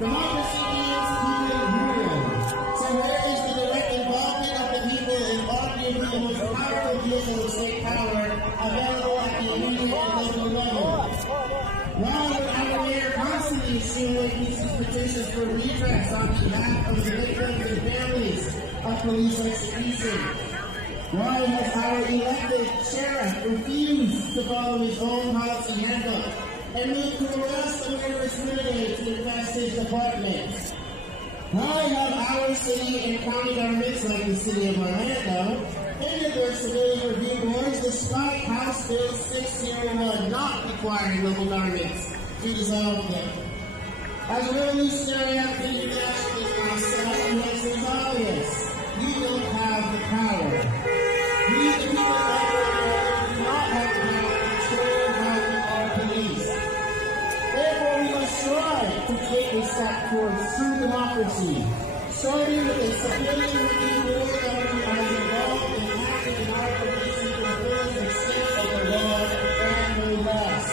Democracy means keeping it real. So where is the direct involvement of the people in arguing the most powerful vehicle of state power available at the immediate and local level? Why would our mayor constantly insinuate these petitions for redress on behalf of the victims and families of police execution? Why has our elected sheriff refused to follow his own policy handbook and moved to arrest the murderous renegade to infest his department? Why have our city and county governments, like the city of Orlando, ended their civilian review boards despite House Bill 601 not requiring local governments to dissolve them? As a revolutionary activity nationalist myself, it makes it obvious you don't have the power. We, the people of Orlando, do not have the power to control how we are policed. Therefore, we must strive to take a step towards true democracy, starting with a civilian review board that will be as involved and active in our policing to enforce the extent of the law and no less.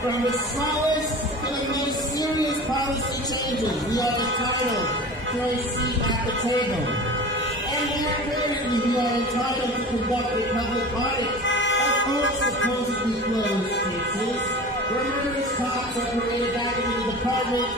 From the smallest to the most serious policy changes, we are entitled to a seat at the table. And more importantly, we are entitled to conduct a public audit of all supposedly closed cases where murderous cops are paraded back into the department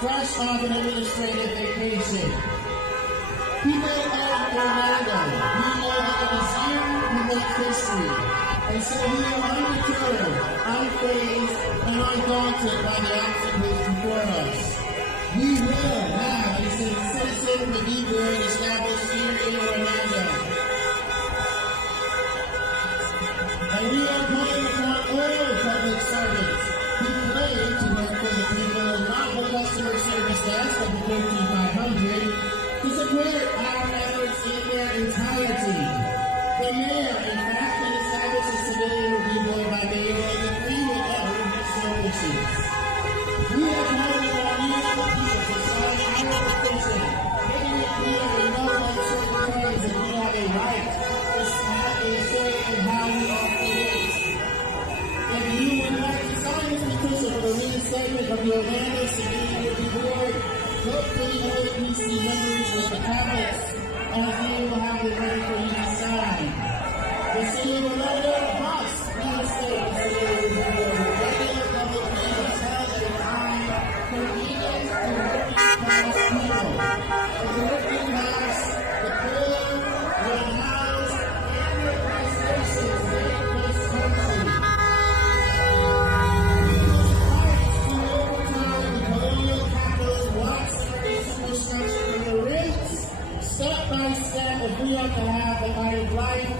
fresh off an administrative vacation. People of Orlando, we know that it is you who make history, and so we are undeterred, unfazed, and undaunted by the obstacles before us. We will have a citizen review board established here in Orlando. And we are calling upon all public servants who claim to work for the people and not the customer service desk of the 14500 to support our efforts in their entirety. The mayor, in fact, can establish a civilian review board by mayor and the three will ever so wishes. We are calling on you, the people, to sign our petition, making it clear in no uncertain terms that we have a right to have a say in how we are policed. If you would like to sign this petition for the reinstatement of the Orlando Civilian Review Board, look for the OPC members with the tablets, as they will have it ready for you to sign. The city of Orlando must reinstate the Civilian Review Board with regular public meetings held at a time convenient to the working class people. For the working class, the poor, the unhoused, and the oppressed nations make this country. Step by step, if we are to have the kind of life,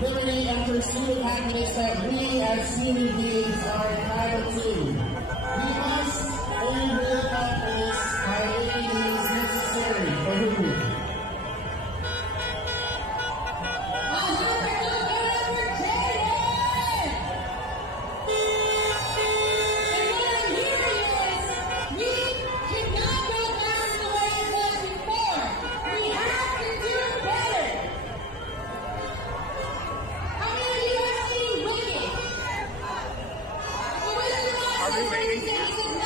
liberty, and pursuit of happiness that we as human beings are entitled to. We must and will help this by any means necessary for who? Are we waiting?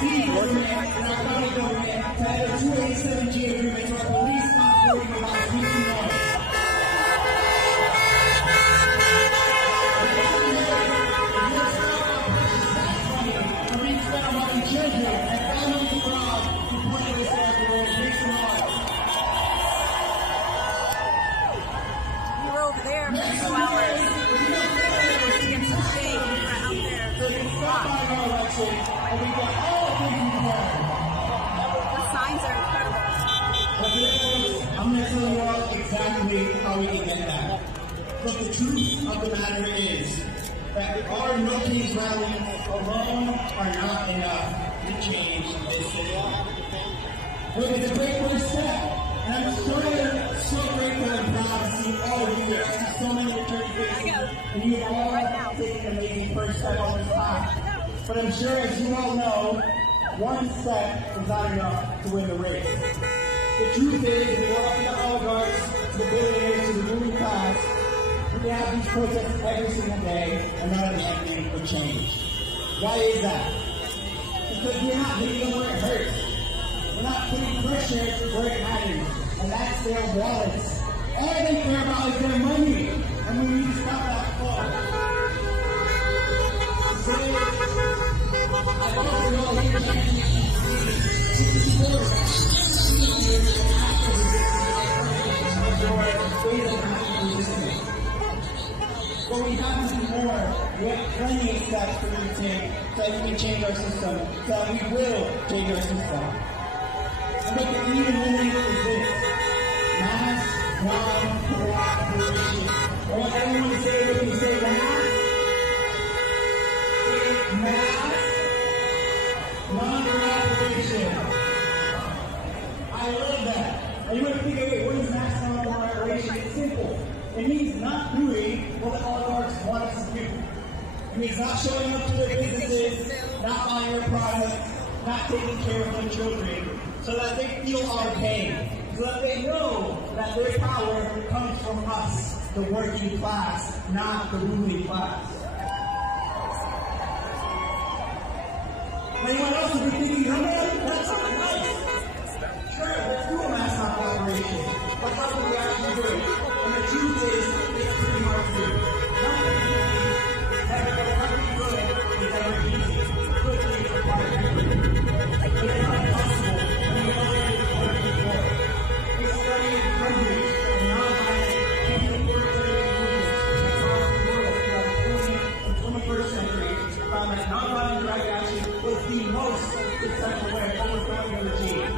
city government and our county government to have a 287G agreement so our police not worrying about reaching out. Children and families abroad to point this out to those reaching out. We were over there for 2 hours. To get some shade, we were out there. So you stop by our election and we got all things we want. The signs are incredible. I'm going to tell you all exactly how we can get that. But the truth of the matter is that our No Kings rallies alone are not enough to change this city. Look, it's a great first step. And I'm so grateful and proud to see all of you here. I see so many returning faces. And you have all taken an amazing first step on this path. But I'm sure, as you all know, one step is not enough to win the race. The truth is, we walk the oligarchs, to the billionaires, to the ruling class. We have these protests every single day, and none of them anything for change. Why is that? Because we're not hitting them where it hurts. We're not putting pressure where it matters, and that's their wallets. All they care about is their money, and we need to stop that flow. So, I've also known here but we have to do more. We have plenty of steps for me to take so that we can change our system, so that we will change our system. And what the even meaning is this: mass non-cooperation. I want everyone to say what you say mass. Mass non-cooperation. I love that. And you might think, okay, what is mass non-cooperation? It's simple. It means not doing what the oligarchs want us to do. It means not showing up to their businesses, not buying their products, not taking care of their children, so that they feel our pain, so that they know that their power comes from us, the working class, not the ruling class. Anyone else would be thinking, you know what? That's not nice. Sure, let's do a mass non-cooperation, but how do we actually do it? And the truth is, it's pretty hard to do. Nothing easy. Everything good is never easy. Good things require effort. But it's not impossible when you know what it's working for. We studied hundreds of non-violent, anti-authoritarian movements across the world throughout the 20th and 21st century found that non-violent direct action was the most successful way of overthrowing the regime.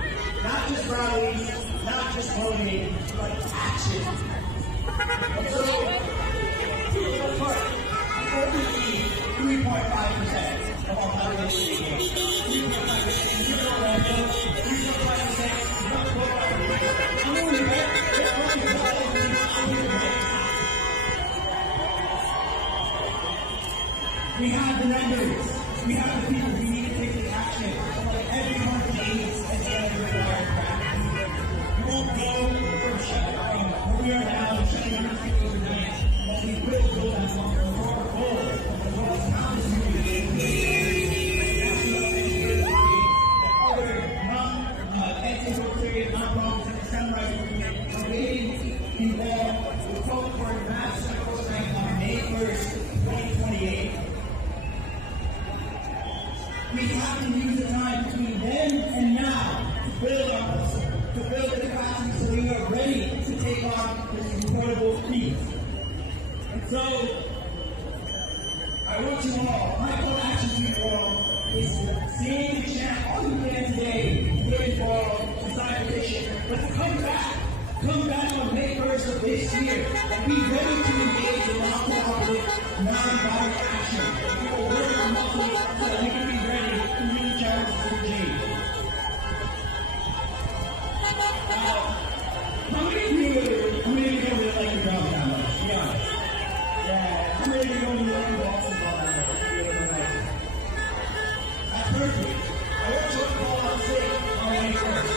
Not just rallies, not just voting, but action. And so, for part, only 3.5% of our population is engaged. 3.5% zero revenue, 3.5% not vote by the way. I'm only right. It's only we have the numbers. We have the people. We need to take the action. Every company needs a standard required practice. We won't go from where we are now to shutting down people overnight. But we will go that long for our goal of the world's economy to be other anti-authoritarian non-profits and the samurai movement are waiting involved with call for a mass medical strike on May 1st, 2028. We have to use the time between then and now to build our muscle, to build the capacity so we are ready to take on this incredible feat. And so, I want you all, my call to action to you all is seeing the chant all you can today, get involved, decide petition, but to come back on May 1st of this year and be ready to engage in non-cooperative, non-violent action. We will work our muscle so that we can be ready to meet the challenge of the regime. Now, how many of you don't really like your job that much? Be honest. Yeah, how many of you don't really like your bosses all that much? That's perfect. I want you to call out sick on May 1st.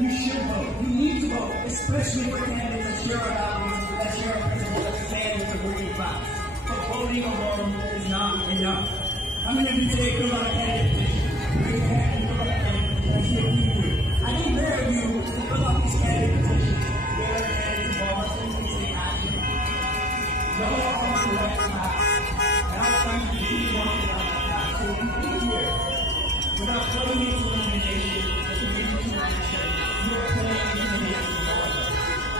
you should vote. You need to vote, especially for candidates that share our values, that share our principles, that stand with the working class. But voting alone is not enough. I'm going to do today fill out a candidate petition. Raise your hand and fill out a candidate petition. I see a few of you. I need more of you to fill out these candidate petitions. Get our candidates involved. Let's make these take action. Y'all are on the right path. And I'm trying to keep walking down that path. So if you think here, without putting me to elimination, or to bring you to action, you're playing elimination with all of us.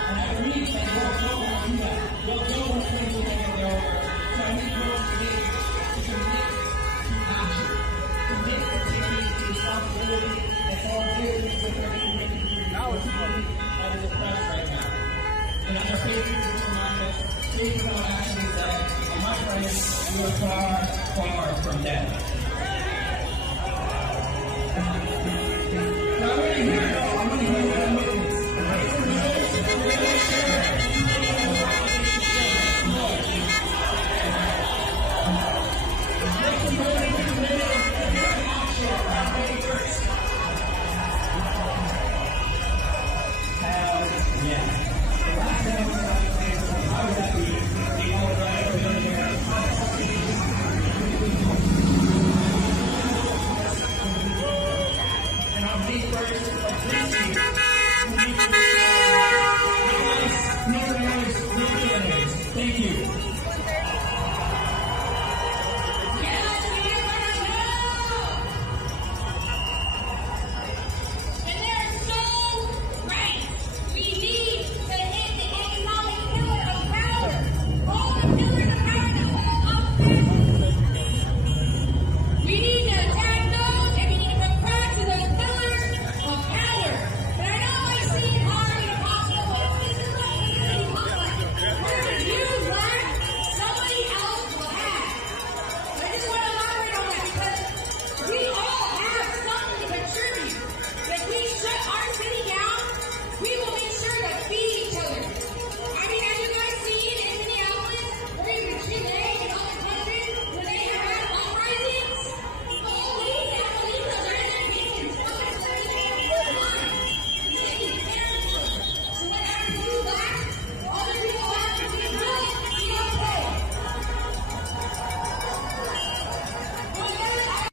And I believe that y'all don't want to do that. Y'all don't want to play with them on their own. So I need y'all today to commit to action. Commit to taking responsibility and solidarity with our community. Now it's funny that is oppressed right now. And I'm afraid to remind us, take without action is dead. And my friends, you are far, far from dead. Now I'm going to hear it all. I'm going to hear what I'm looking and I'll be first of this year.